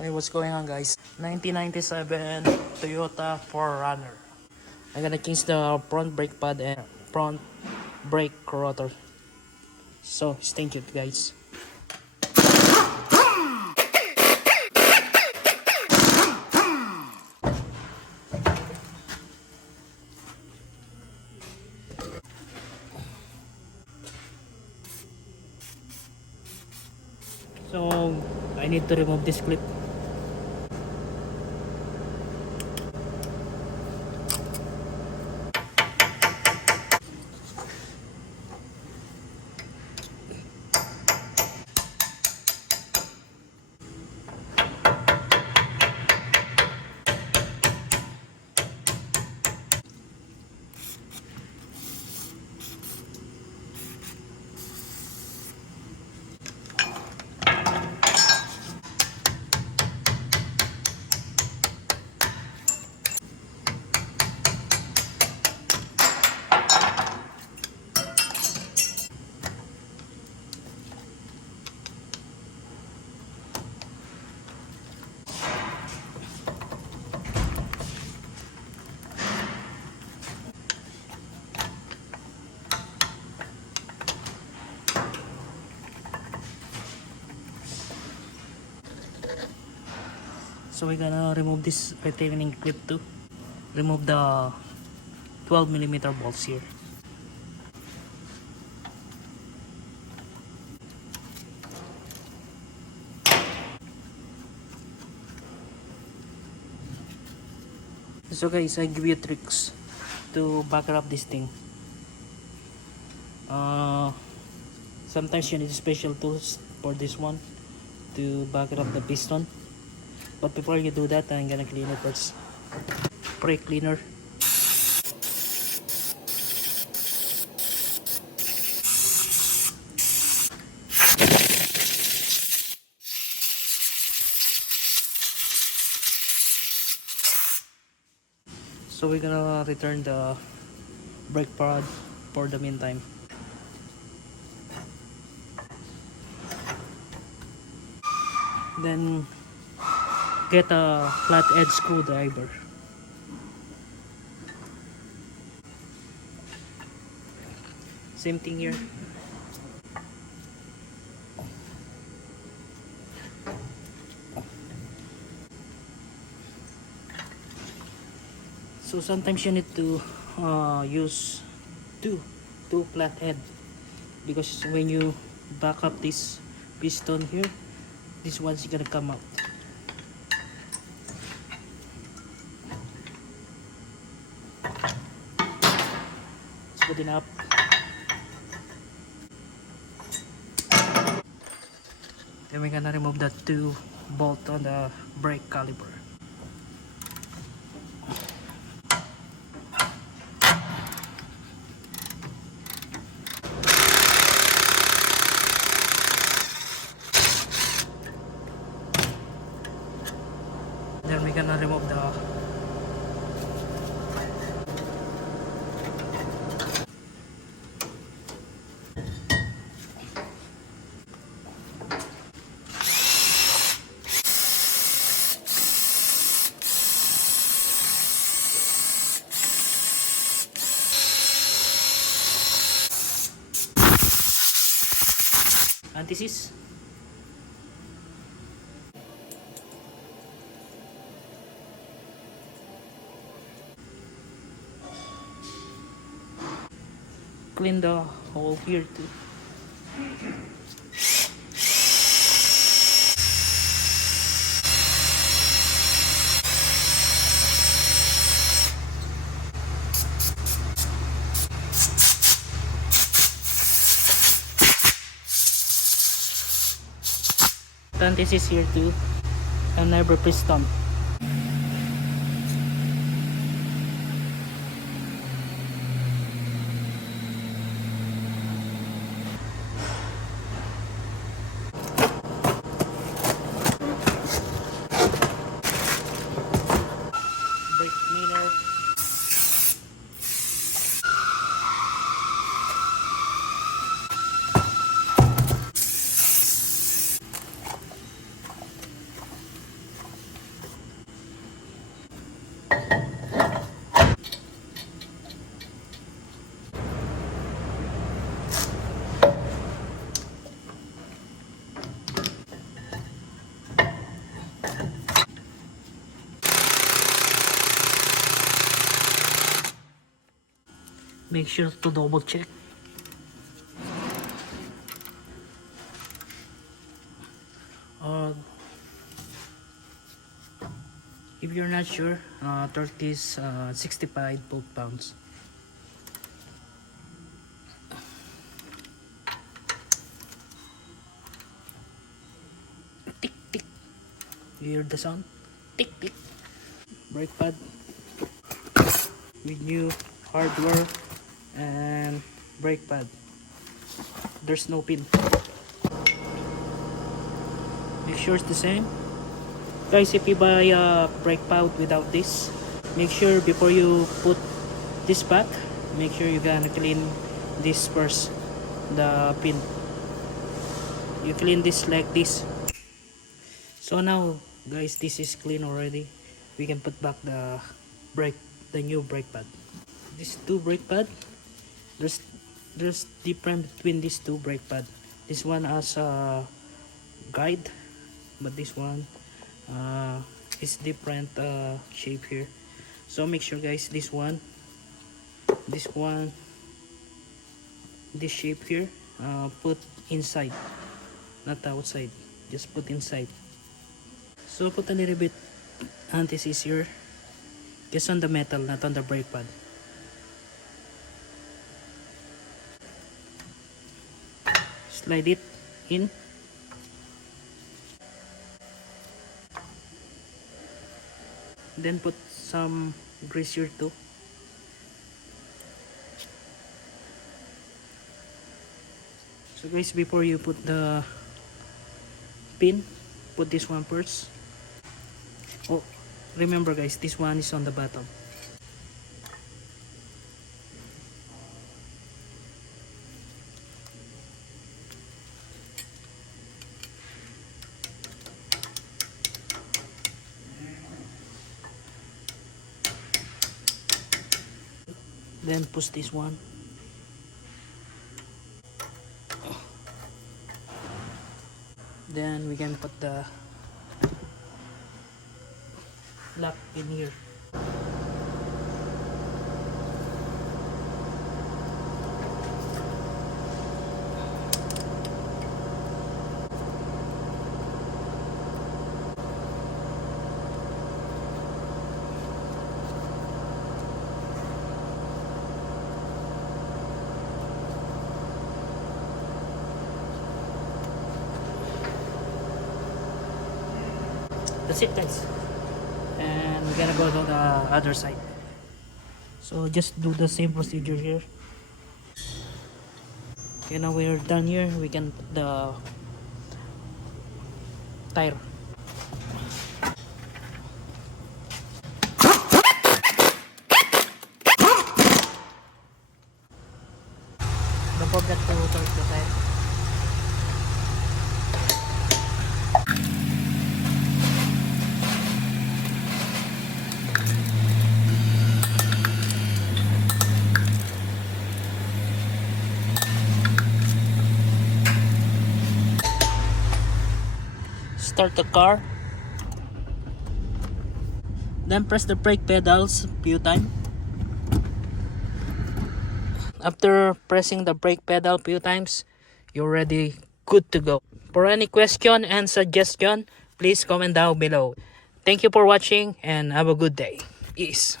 Hey, what's going on, guys? 1997 Toyota 4runner. I'm gonna change the front brake pad and front brake rotor. So stay tuned, guys. So I need to remove this clip. So we're gonna remove this retaining clip too. Remove the 12mm bolts here. So guys, I give you tricks to back up this thing. Sometimes you need special tools for this one to back up the piston. But before you do that, I'm gonna clean it first. Brake cleaner. So we're gonna return the brake pad for the meantime. Then get a flat edge screwdriver. Same thing here. So sometimes you need to use two flat head, because when you back up this piston here, this one's gonna come out. It's good enough. Then we're gonna remove that two bolt on the brake caliper. Then we're gonna remove the anti-seize. Clean the hole here too. Then this is here too, and never piston. Brake cleaner. Make sure to double check. Uh, if you're not sure, torque is 65 foot-pounds. Tick tick. You hear the sound? Tick tick. Brake pad with new hardware and brake pad. There's no pin. Make sure it's the same. Guys, if you buy a brake pad without this, make sure before you put this back, make sure you're gonna clean this first, the pin. You clean this like this. So now guys, this is clean already. We can put back the new brake pad. These two brake pad, there's difference between these two brake pad. This one has a guide, but this one is different shape here. So make sure guys, this one, this shape here, put inside, not outside, just put inside. So put a little bit anti-seizure just on the metal, not on the brake pad. Slide it in. Then put some grease here too. So guys, before you put the pin, put this one first. Oh, remember guys, this one is on the bottom. Then push this one. Then we can put the lock in here. That's it guys, and we're gonna go to the other side. So just do the same procedure here. Okay, now we're done here. We can put the tire. Don't forget to torque the tire. Start the car, then press the brake pedals a few times. After pressing the brake pedal a few times, you're ready, good to go. For any question and suggestion, please comment down below. Thank you for watching and have a good day. Peace.